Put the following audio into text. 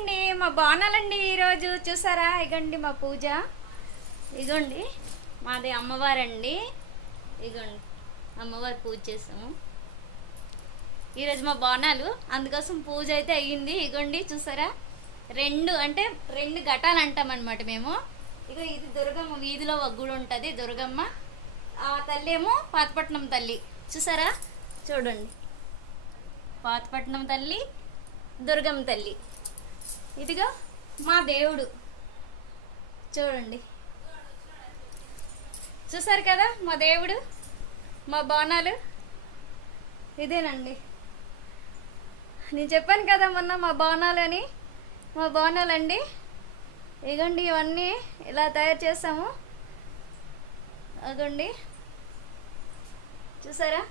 అండి, మా బోనాలండి ఈరోజు చూసారా. ఇగోండి మా పూజ, ఇగోండి మాది అమ్మవారండి. ఇగోండి అమ్మవారి పూజ చేసాము ఈరోజు మా బోనాలు, అందుకోసం పూజ అయితే అయ్యింది. ఇగోండి చూసారా, రెండు ఘటాలు అంటాం అనమాట మేము. ఇగో ఇది దుర్గమ్మ, వీధిలో ఒక గుడి ఉంటుంది దుర్గమ్మ. ఆ తల్లి ఏమో పాతపట్నం తల్లి, చూసారా చూడండి, పాతపట్నం తల్లి దుర్గమ్మ తల్లి. ఇదిగో మా దేవుడు చూడండి, చూసారు కదా మా దేవుడు. మా బోనాలు ఇదేనండి, నేను చెప్పాను కదా మొన్న మా బోనాలు అని. మా బోనాలండి ఇగోండి, ఇవన్నీ ఇలా తయారు చేస్తాము. అగోండి చూసారా.